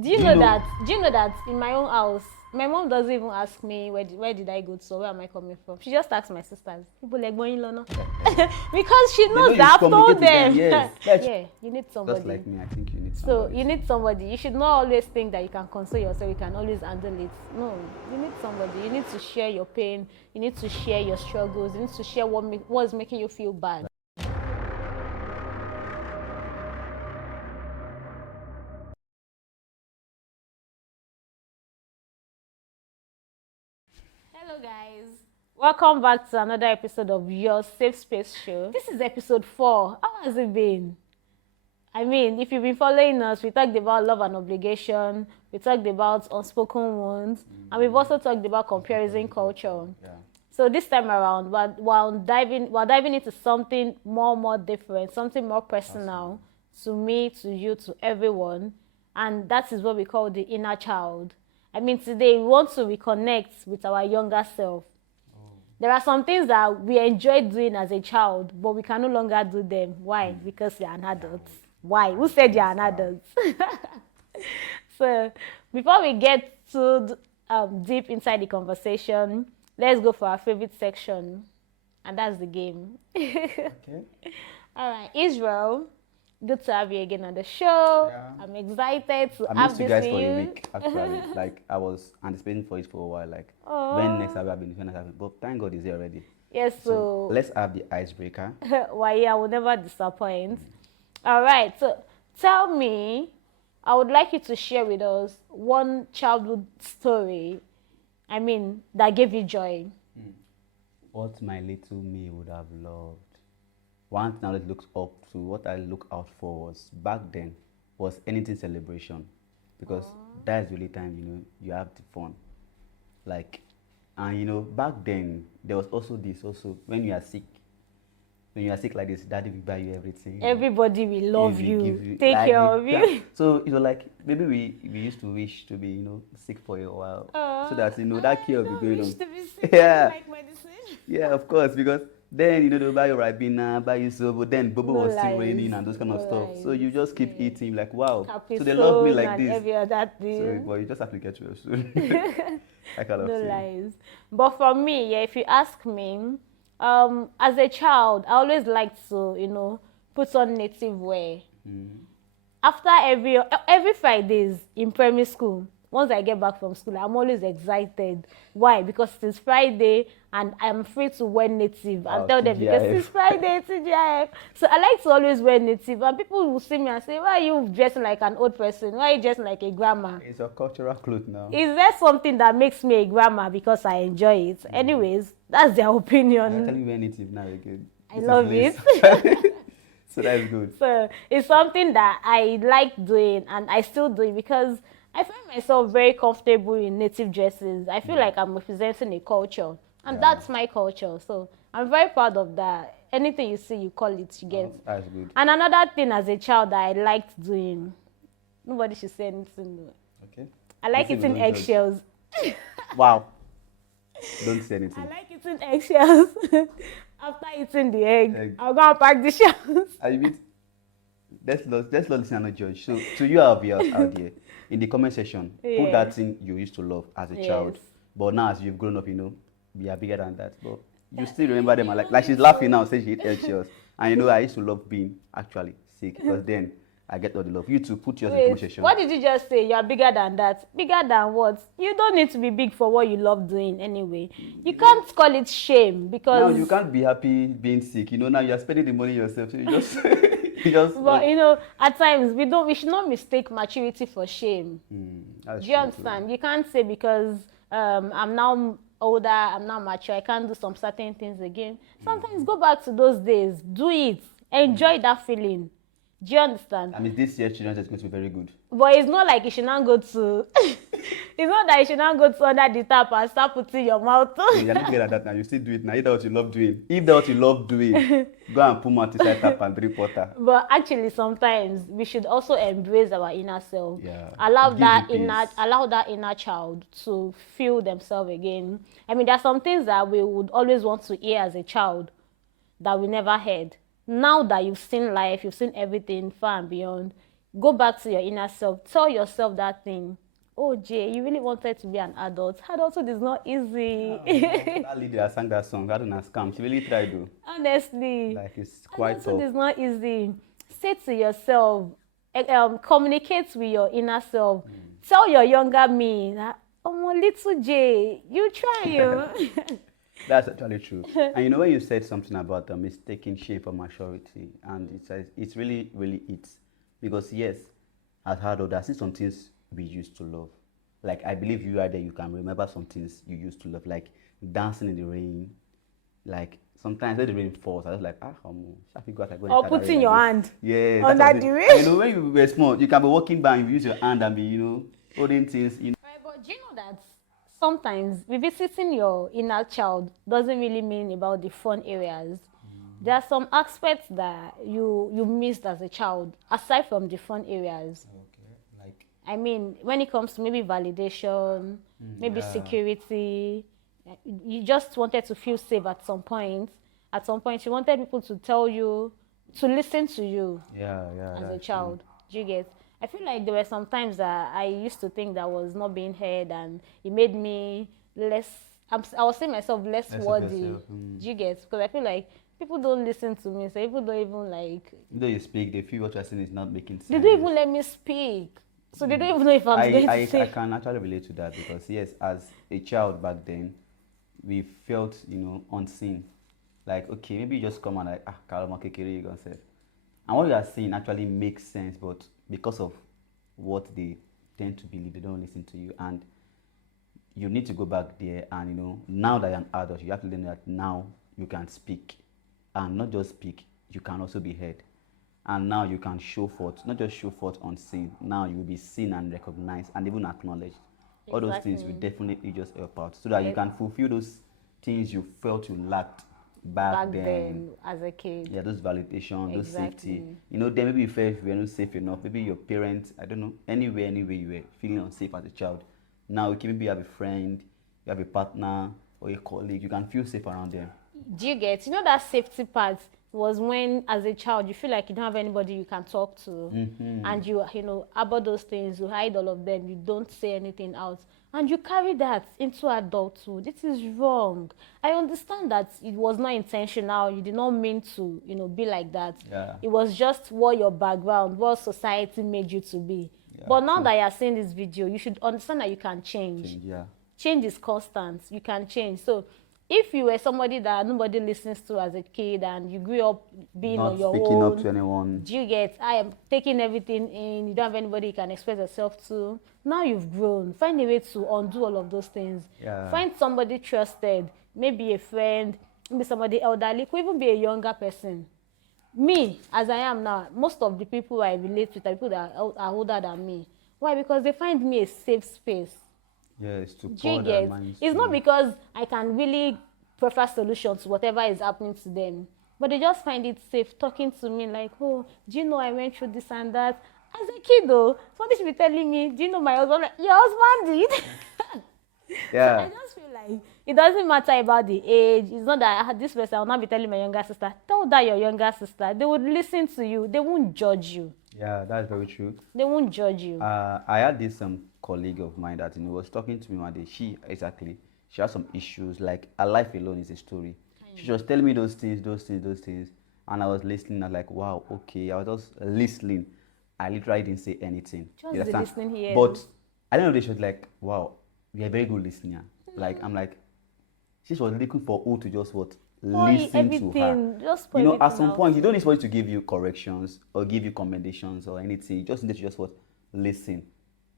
Do you know that? Do you know that in my own house, my mom doesn't even ask me where did I go to, or where am I coming from. She just asks my sisters. People like going Lona because she They know knows you that I've communicate told with them, them. yes. Yeah, you need somebody. Just like me, I think you need So somebody. you need somebody. You should not always think that you can console yourself. You can always handle it. No, you need somebody. You need to share your pain. You need to share your struggles. You need to share what's making you feel bad. Hello guys, welcome back to another episode of your safe space show. This is episode 4. How has it been? I mean, if you've been following us, we talked about love and obligation, we talked about unspoken wounds, and we've also talked about comparison culture. Yeah. So this time around, we're diving into something more different, something more personal to me, to you, to everyone, and that is what we call the inner child. I mean, today we want to reconnect with our younger self. There are some things that we enjoyed doing as a child, but we can no longer do them. Why? Because you're an adult. Why? Who said you're an adult? So, before we get too deep inside the conversation, let's go for our favorite section, and that's the game. Okay. All right, Israel, good to have you again on the show. Yeah. I'm excited to I have missed you this guys with for a you. week, actually. Like, I was anticipating for it for a while. Like, Oh. when next have I been? When next have I been? But thank God he's here already. Yes, So, so let's have the icebreaker. why, yeah, I will never disappoint. All right, so tell me, I would like you to share with us one childhood story, I mean, that gave you joy. What my little me would have loved. One thing I always looked up to, what I look out for was back then was anything celebration, because that's really time you have the fun. Like, and back then there was also this also when you are sick. When you are sick like this, daddy will buy you everything. Everybody will love He will you, give take like, care of you. So like maybe we used to wish to be sick for a while, so that that care will be going on. To be sick, Yeah. like medicine. Yeah, of course, because then they'll buy you Ribena, buy you so, but then Bobo No was still lies, raining and those kind of no stuff. So lies, you just keep yeah. eating like wow. Caprisone So they love me like and this. every other So thing. but you just have to get well soon. That kind of No thing. lies. But for me, yeah, if you ask me, as a child, I always liked to, put on native wear. After every Fridays in primary school, once I get back from school, I'm always excited. Why? Because it's Friday and I'm free to wear native and tell them because TGIF. it's Friday, TGIF. So I like to always wear native, and people will see me and say, "Why are you dressing like an old person? Why are you dressing like a grandma?" It's a cultural cloth now. Is there something that makes me a grandma because I enjoy it? Anyways, that's their I'm opinion. telling you wear native now again. I This is love lace. it. So that's good. So it's something that I like doing, and I still do it because I find myself very comfortable in native dresses. I feel like I'm representing a culture, and that's my culture. So I'm very proud of that. Anything you see, you call it, you get. That's good. And another thing as a child that I liked doing, nobody should say anything. Though. Okay. I like Listen, eating don't judge. eggshells. Wow. Don't say anything. I like eating eggshells. After eating the egg, I'll go and pack the shells. I mean, let's not listen and not judge. So to you out there, in the comment section, put that thing you used to love as a child, but now as you've grown up, we are bigger than that. But you still remember them, and like she's laughing now, saying she ate eggshells. And I used to love being actually sick because then I get all the love. You too, put yours in the comment section. What did you just say? You are bigger than that. Bigger than what? You don't need to be big for what you love doing anyway. You can't call it shame because Now you can't be happy being sick. Now you are spending the money yourself. So you just But at times we should not mistake maturity for shame. Do you understand? You can't say because I'm now older, I'm now mature, I can't do some certain things again. Sometimes go back to those days, do it, enjoy that feeling. Do you understand? I mean, this year children is going to be very good. But it's not like you should not go to. It's not that you should not go to under the tap and start putting your mouth on. You're not good at that now. You still do it now. If that's what you love doing. If that's what you love doing, go and put mouth inside tap and drink water. But actually, sometimes we should also embrace our inner self. Yeah. Allow Give that it peace. allow that inner child to feel themselves again. I mean, there are some things that we would always want to hear as a child that we never heard. Now that you've seen life, you've seen everything far and beyond, Go back to your inner self. Tell yourself that thing. Oh, Jay, you really wanted to be an adult. Adulthood is not easy. That lady that sang that song, I don't know, scam. She really tried to. Honestly, Like, it's quite adulthood tough. is not easy. Say to yourself, communicate with your inner self. Tell your younger me that, oh, my little Jay, you try you. That's actually true. And you know when you said something about mistaking shame for maturity, and it's really, really it. Because yes, as adults, there are still some things we used to love. Like I believe you are there, you can remember some things you used to love, like dancing in the rain. Like sometimes when the rain falls, I was like, Shafi go outside, go Or enter that rain putting like your this. hand Yeah, that's under something. the And you rain. know when you were small, you can be walking by and you use your hand and be, holding things. Right, but do you know that sometimes revisiting your inner child doesn't really mean about the fun areas? There are some aspects that you missed as a child, aside from the fun areas. Okay, like I mean, when it comes to maybe validation, maybe yeah, security, you just wanted to feel safe at some point. At some point, you wanted people to tell you, to listen to you yeah, as a that's true. child. Do you get? I feel like there were some times that I used to think that was not being heard, and it made me less. I was saying myself less Less of worthy. yourself. Do you get? Because I feel like people don't listen to me, so people don't even like. Though you speak, they feel what you're saying is not making They don't sense. even let me speak, so they don't even know if I'm going to I say. can actually relate to that because yes, as a child back then, we felt unseen. Like okay, maybe you just come and like Kalama Kekere you gonna say, and what you are saying actually makes sense, but because of what they tend to believe, they don't listen to you, and you need to go back there and now that you're an adult, you have to learn that now you can speak, and not just speak, you can also be heard, and now you can show forth, not just show forth unseen. Now you will be seen and recognized and even acknowledged. All those things will Exactly. definitely just help out so that you can fulfill those things you felt you lacked back Back then. then as a kid. Yeah, those validation, those safety. Exactly. Then maybe you felt you were not safe enough. Maybe your parents, I don't know, anywhere you were feeling unsafe as a child. Now, okay, maybe you have a friend, you have a partner or a colleague, you can feel safe around them. Do you get? You know that safety part was when, as a child, you feel like you don't have anybody you can talk to, and you about those things, you hide all of them, you don't say anything out, and you carry that into adulthood. It is wrong. I understand that it was not intentional. You did not mean to, be like that. Yeah. It was just what your background, what society made you to be. Yeah, But now true. that you are seeing this video, you should understand that you can change. Yeah. Change is constant. You can change. So if you were somebody that nobody listens to as a kid and you grew up being Not on your speaking up own, to anyone. do you get? I am taking everything in. You don't have anybody you can express yourself to. Now you've grown. Find a way to undo all of those things. Yeah. Find somebody trusted, maybe a friend, maybe somebody elderly, could even be a younger person. Me, as I am now, most of the people I relate with are people that are older than me. Why? Because they find me a safe space. Yes, to Do you pour their get? minds It's to not you. because I can really prefer solutions to whatever is happening to them, but they just find it safe talking to me like, oh, do you know I went through this and that? As a kid though, somebody should be telling me, do you know my husband? Like, your husband did. So I Yeah. just feel like it doesn't matter about the age. It's not that this person, I'll not be telling my younger sister. Tell that your younger sister. They would listen to you. They won't judge you. Yeah, that's very true. They won't judge you. I had this colleague of mine that was talking to me one day. She has some issues. Like her life alone is a story. She was telling me those things, and I was listening. I was like, wow, okay. I was just listening. I literally didn't say anything. Just You the understand? listening here. But I don't know. She was like, wow, you're a very good listener. Like I'm like, she was looking for who to just what listen to her. Everything. Just put At everything some out. point, you don't need somebody to give you corrections or give you commendations or anything. You just need to just what listen,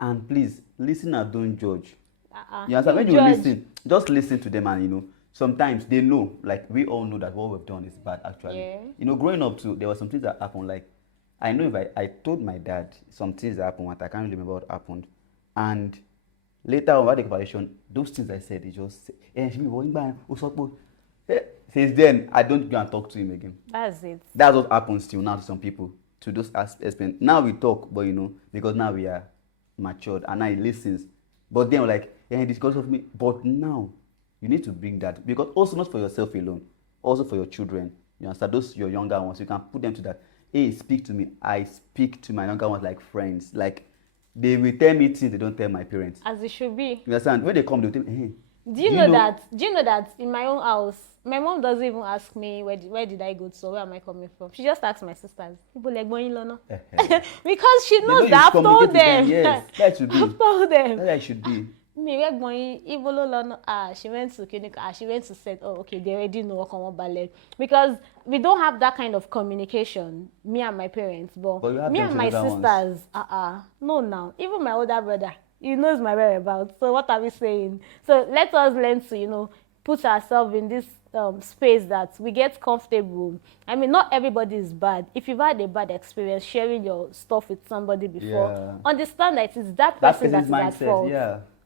and please listen and don't judge. You understand? When you judge. listen, just listen to them, and sometimes they know. Like we all know that what we've done is bad. Actually, Yeah. Growing up too, there were some things that happened. Like I know if I told my dad some things that happened, but I can't really remember what happened, and later on, the conversation, those things I said, he just said, since then, I don't go and talk to him again. That's it. That's what happens till now to some people, to those aspects. Now we talk, but because now we are matured and now he listens. But then we're like, he discuss of me. But now, you need to bring that, because also not for yourself alone, also for your children. You understand? Those your younger ones, you can put them to that. hey, speak to me, I speak to my younger ones like friends. Like, they will tell me things they don't tell my parents. As it should be. You understand? When they come, they'll tell me, hey, Do you know that? Do you know that in my own house, my mom doesn't even ask me where did I go to, or where am I coming from. She just asks my sisters. People like going lono, because she knows that I've told them. Yes, that should be. I've told them. That should be. Me where going Ibolo lono. She went to clinic. She went to set. Oh, okay, they already know what come ballet, because we don't have that kind of communication. Me and my parents, but me and my sisters. No, now even my older brother. He knows my whereabouts. So what are we saying? So let us learn to, put ourselves in this space that we get comfortable. I mean, not everybody is bad. If you've had a bad experience sharing your stuff with somebody before, understand that it is that person that is at fault,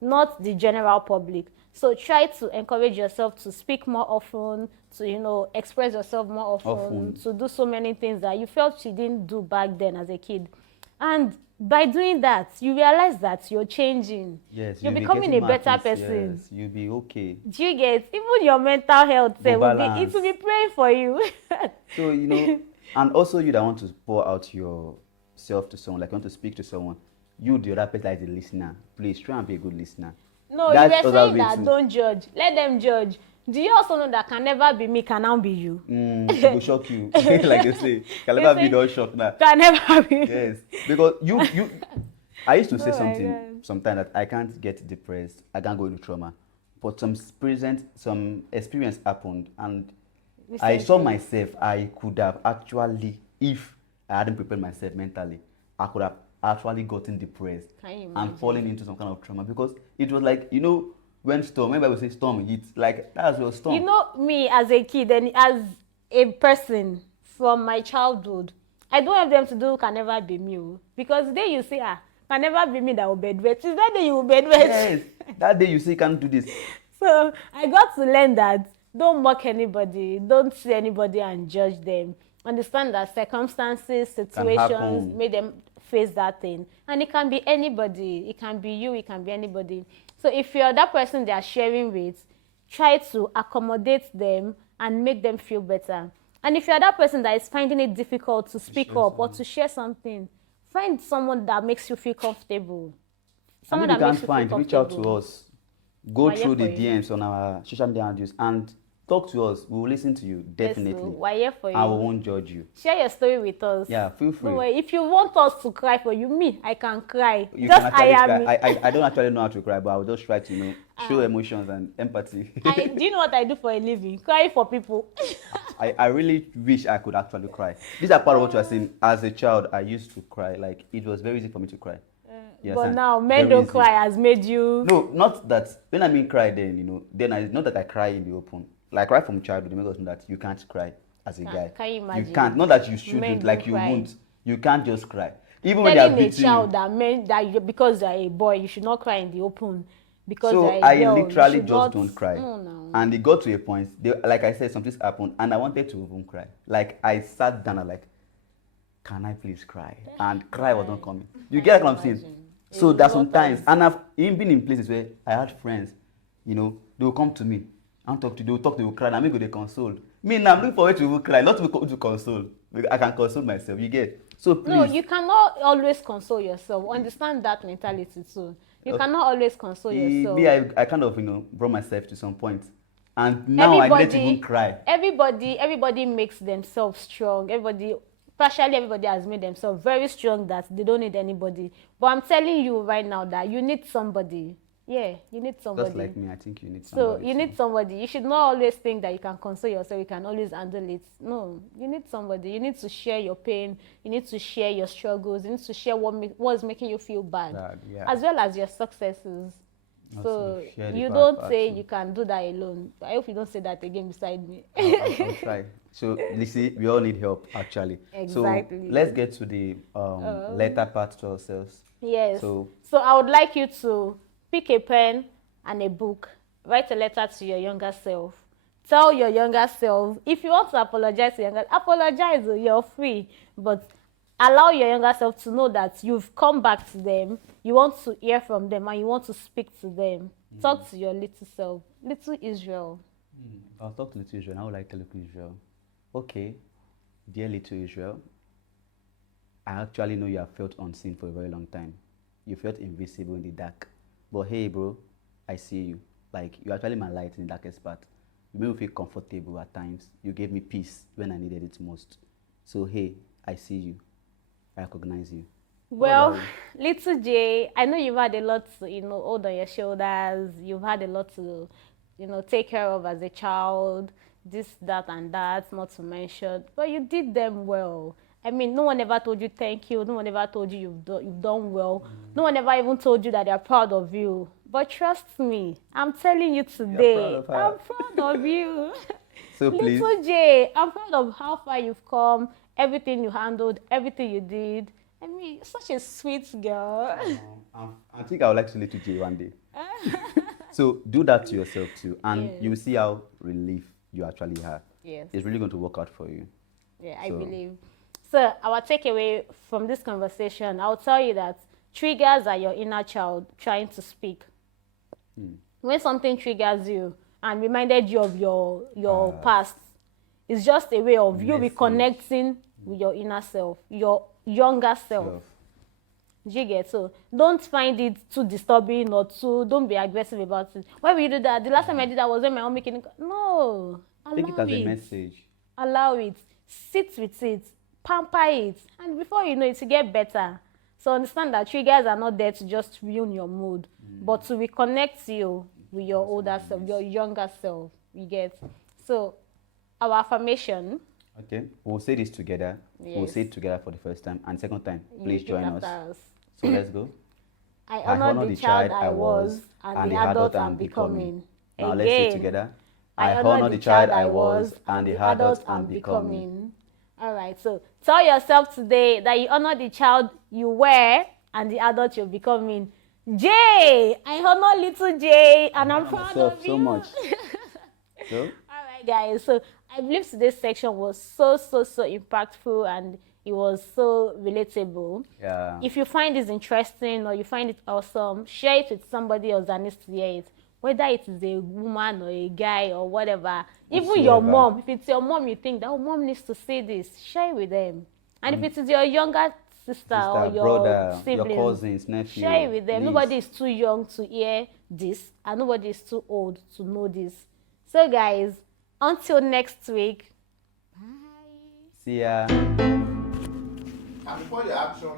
not the general public. So try to encourage yourself to speak more often, to, express yourself more often, to do so many things that you felt you didn't do back then as a kid. And by doing that, you realize that you're changing. Yes, you're becoming a better person. Yes, you'll be okay. Do you get? Even your mental health it will be praying for you. So, and also you that want to pour out yourself to someone, like you want to speak to someone, you, the other person, that is a listener, please try and be a good listener. No, you were saying that don't judge. Let them judge. Do you also know that can never be me, can now be you? It will shock you. Like they say, can never be no shock now. Can never be. Yes, because you I used to say something sometimes that I can't get depressed, I can't go into trauma. But some experience happened, and I saw myself, I could have actually, if I hadn't prepared myself mentally, I could have actually gotten depressed and fallen into some kind of trauma, because it was like, when storm, remember we say storm hits, like that's your storm. Me as a kid and as a person from my childhood, I don't have them to do can never be me, because the day you say can never be me that will bedwet, is that day you will bedwet. Yes, that day you say can't do this. So I got to learn that don't mock anybody, don't see anybody and judge them. Understand that circumstances, situations made them face that thing, and it can be anybody, it can be you, it can be anybody. So if you're that person they are sharing with, try to accommodate them and make them feel better. And if you're that person that is finding it difficult to speak up or to share something, find someone that makes you feel comfortable. Someone that makes you feel comfortable. Reach out to us. Go through the DMs on our social media handles and talk to us. We will listen to you, definitely. Yes, we're here for you. And we won't judge you. Share your story with us. Yeah, feel free. No way. If you want us to cry for you, I can cry. You just can actually cry. I don't actually know how to cry, but I will just try to show emotions and empathy. Do you know what I do for a living? Cry for people. I really wish I could actually cry. These are part of what you are saying. As a child, I used to cry. Like, it was very easy for me to cry. But now men don't cry has made you. No, not that. When I mean cry, then not that I cry in the open. Like right from childhood, they make us know that you can't cry as a guy. Can you imagine? You can't. Not that you shouldn't. Like you won't. You can't just cry. Even when they are beating a child that because you're a boy, you should not cry in the open. Because so you're a I girl, literally just don't cry. No. And it got to a point. Like I said, something happened, and I wanted to even cry. Like I sat down and like, can I please cry? And cry was not coming. You get what I'm saying? So there's sometimes, and I've even been in places where I had friends, they will come to me and talk to you, they will cry, and I'm going to console. Me now, I'm looking forward to cry, not to console. I can console myself, you get? So please. No, you cannot always console yourself. Understand that mentality too. You cannot always console yourself. Me, I kind of, brought myself to some point. And now I need to even cry. Everybody makes themselves strong. Partially everybody has made themselves very strong that they don't need anybody. But I'm telling you right now that you need somebody. Yeah, you need somebody. Just like me, I think you need somebody. So you need somebody. You should not always think that you can console yourself, you can always handle it. No, you need somebody. You need to share your pain. You need to share your struggles. You need to share what's making you feel bad. As well as your successes. So you don't say you can do that alone. I hope you don't say that again beside me. I'll try. So, Lizzie, we all need help, actually. Exactly. So, let's get to the letter part to ourselves. Yes. So I would like you to pick a pen and a book. Write a letter to your younger self. Tell your younger self, if you want to apologize to apologize, you're free. But allow your younger self to know that you've come back to them, you want to hear from them, and you want to speak to them. Talk to your little self, little Israel. I'll talk to little Israel. I would like to look Israel. Okay, dear little Israel, I actually know you have felt unseen for a very long time. You felt invisible in the dark. But hey, bro, I see you. Like, you're actually my light in the darkest part. You made me feel comfortable at times. You gave me peace when I needed it most. So, hey, I see you. I recognize you. Well, little J, I know you've had a lot to, hold on your shoulders. You've had a lot to, take care of as a child, this, that, and that, not to mention. But you did them well. I mean, no one ever told you thank you. No one ever told you you've done well. No one ever even told you that they're proud of you. But trust me, I'm telling you today, I'm proud of you. So please. Little J, I'm proud of how far you've come, everything you handled, everything you did. I mean, you're such a sweet girl. I think I would like to Little J one day. So do that to yourself too, and Yes. you will see how relief you actually have. Yes. It's really going to work out for you. Yeah, I believe. So our takeaway from this conversation, I'll tell you that triggers are your inner child trying to speak. When something triggers you and reminded you of your past, it's just a way of you reconnecting with your inner self, your younger self. Do you get? So don't find it too disturbing or don't be aggressive about it. Why will you do that? The last time I did that was when my mom making no. Take it as a message. Allow it. Sit with it. Pamper it. And before you know it, you get better. So understand that triggers are not there to just ruin your mood, but to reconnect you with your older self, your younger self. You get? So our affirmation. Okay, we'll say this together. Yes. We'll say it together for the first time. And second time, please join us. us. So let's go. I honor the child I was and the adult I'm becoming. Now let's say it together. I honor the child I was and the adult I'm becoming. All right, so tell yourself today that you honor the child you were and the adult you're becoming. Jay, I honor little Jay, and I'm proud of you. So much. So? All right, guys. So I believe today's section was so impactful and it was so relatable. Yeah. If you find this interesting or you find it awesome, share it with somebody else that needs to hear it. Whether it is a woman or a guy or whatever. Even your mom. If it's your mom, you think that mom needs to see this, share it with them. And if it is your younger sister or your brother, sibling, your cousins, nephew, share it with them. niece. Nobody is too young to hear this, and nobody is too old to know this. So, guys, until next week, bye. See ya. And before the action,